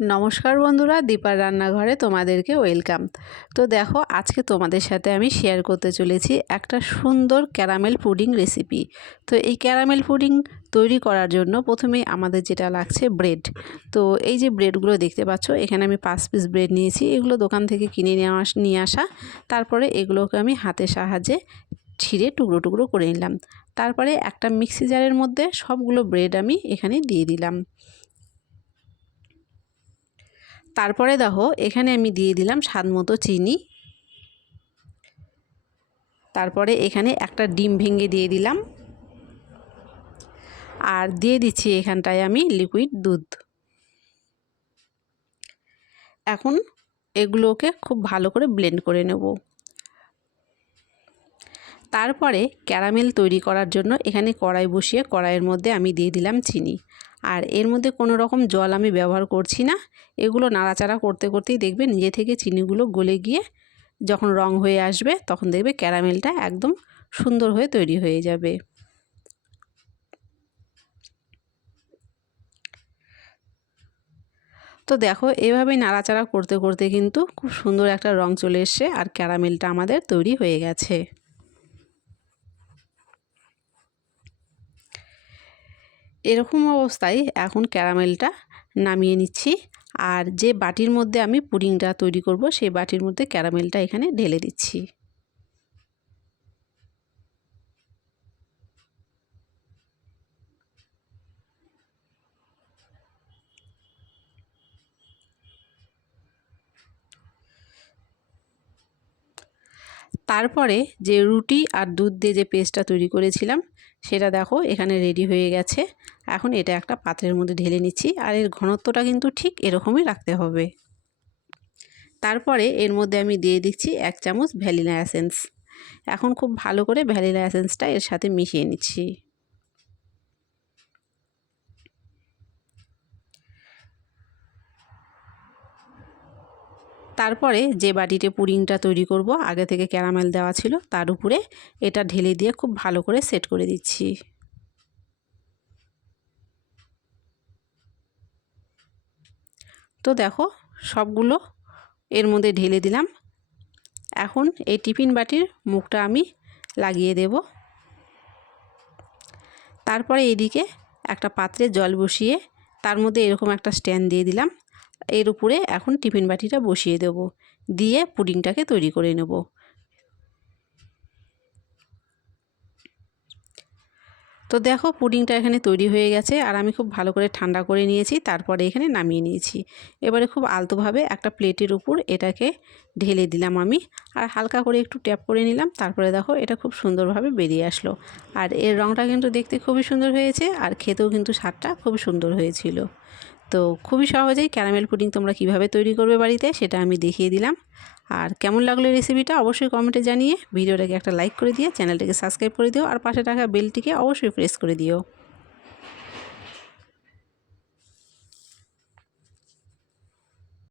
নমস্কার বন্ধুরা, দীপার রান্নাঘরে তোমাদেরকে ওয়েলকাম। তো দেখো, আজকে তোমাদের সাথে আমি শেয়ার করতে চলেছি একটা সুন্দর ক্যারামেল পুডিং রেসিপি তো এই ক্যারামেল পুডিং তৈরি করার জন্য প্রথমেই আমাদের যেটা লাগছে ব্রেড তো এই যে ব্রেডগুলো দেখতে পাচ্ছ, এখানে আমি পাঁচ পিস ব্রেড নিয়েছি, এগুলো দোকান থেকে কিনে নিয়ে আসা তারপরে এগুলোকে আমি হাতের সাহায্যে ছিঁড়ে টুকরো টুকরো করে নিলাম। তারপরে একটা মিক্সি জারের মধ্যে সবগুলো ব্রেড আমি এখানে দিয়ে দিলাম। তারপরে দেখো, এখানে আমি দিয়ে দিলাম স্বাদ মতো চিনি। তারপরে এখানে একটা ডিম ভেঙে দিয়ে দিলাম। আর দিয়ে দিচ্ছি এখানটায় আমি লিকুইড দুধ। এখন এগুলোকে খুব ভালো করে ব্লেন্ড করে নেব। তারপরে ক্যারামেল তৈরি করার জন্য এখানে কড়াই বসিয়ে কড়াইয়ের মধ্যে আমি দিয়ে দিলাম চিনি। আর এর মধ্যে কোনো রকম জল আমি ব্যবহার করছি না। এগুলো নাড়াচাড়া করতে করতেই দেখবে নিজে থেকে চিনিগুলো গলে গিয়ে যখন রং হয়ে আসবে তখন দেখবে ক্যারামেলটা একদম সুন্দর হয়ে তৈরি হয়ে যাবে। তো দেখো এভাবেই নাড়াচাড়া করতে করতে কিন্তু খুব সুন্দর একটা রং চলে এসছে আর ক্যারামেলটা আমাদের তৈরি হয়ে গেছে। এরকম অবস্থায় এখন ক্যারামেলটা নামিয়ে নিচ্ছি। আর যে বাটির মধ্যে আমি পুডিংটা তৈরি করব, সেই বাটির মধ্যে ক্যারামেলটা এখানে ঢেলে দিচ্ছি। তারপরে যে রুটি আর দুধ দিয়ে যে পেস্টটা তৈরি করেছিলাম, সেটা দেখো এখানে রেডি হয়ে গেছে। এখন এটা একটা পাত্রের মধ্যে ঢেলে নিচ্ছি আর এর ঘনত্বটা কিন্তু ঠিক এরকমই রাখতে হবে। তারপরে এর মধ্যে আমি দিয়ে দিচ্ছি এক চামচ ভ্যানিলা অ্যাসেন্স এখন খুব ভালো করে ভ্যানিলা অ্যাসেন্সটা এর সাথে মিশিয়ে নিচ্ছি। তারপরে যে বাটিতে পুডিংটা তৈরি করব, আগে থেকে ক্যারামেল দেওয়া ছিল, তার উপরে এটা ঢেলে দিয়ে খুব ভালো করে সেট করে দিচ্ছি। তো দেখো, সবগুলো এর মধ্যে ঢেলে দিলাম। এখন এই টিফিন বাটির মুখটা আমি লাগিয়ে দেব। তারপরে এদিকে একটা পাত্রে জল বসিয়ে তার মধ্যে এরকম একটা স্ট্যান্ড দিয়ে দিলাম। এর উপরে এখন টিফিন বাটিটা বসিয়ে দেব। দিয়ে পুডিংটাকে তৈরি করে নেব। তো দেখো পুডিংটা এখানে তৈরি হয়ে গেছে আর আমি খুব ভালো করে ঠান্ডা করে নিয়েছি, তারপরে এখানে নামিয়ে নিয়েছি। এবারে খুব আলতোভাবে একটা প্লেটের উপর এটাকে ঢেলে দিলাম আমি আর হালকা করে একটু ট্যাপ করে নিলাম, তারপরে দেখো এটা খুব সুন্দরভাবে বেরিয়ে আসলো। আর এর রঙটা কিন্তু দেখতে খুবই সুন্দর হয়েছে আর খেতেও কিন্তু স্বাদটা খুবই সুন্দর হয়েছিল। তো খুবই সহজেই ক্যারামেল পুডিং তোমরা কীভাবে তৈরি করবে বাড়িতে সেটা আমি দেখিয়ে দিলাম। আর কেমন লাগল রেসিপিটা অবশ্যই কমেন্টে জানিয়ে ভিডিওটাকে একটা লাইক করে দিয়ে চ্যানেলটাকে সাবস্ক্রাইব করে দিও আর পাশে টাকা বেলটিকে অবশ্যই প্রেস করে দিও।